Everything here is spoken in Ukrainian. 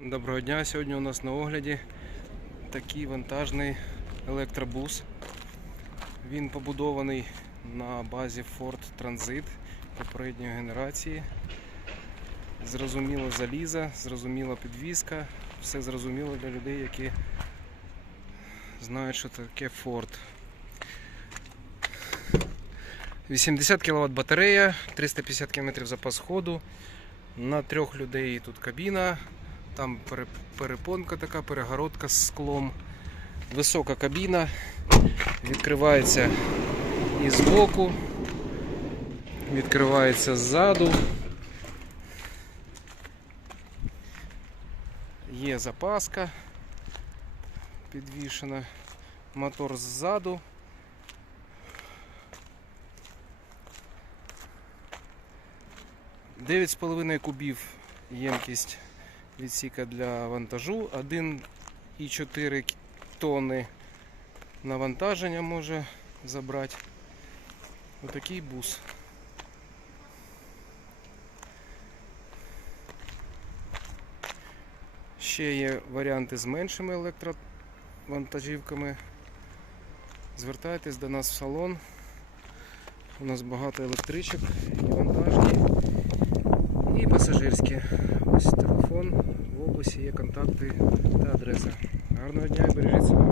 Доброго дня! Сьогодні у нас на огляді такий вантажний електробус. Він побудований на базі Ford Transit попередньої генерації. Зрозуміло заліза, зрозуміла підвізка, все зрозуміло для людей, які знають, що таке Ford. 80 кВт батарея, 350 км запас ходу. На трьох людей тут кабіна, там перепонка така, перегородка з склом. Висока кабіна. Відкривається і збоку, відкривається ззаду. Є запаска підвішена, мотор ззаду. Дев'ять з половиною кубів ємкість відсіка для вантажу, 1,4 тонни навантаження може забрати. Отакий бус. Ще є варіанти з меншими електровантажівками. Звертайтесь до нас в салон. У нас багато електричок, і вантажні, і пасажирські. Ось телефон. В описі є контакти та адреса. Гарного дня і бережіть себе.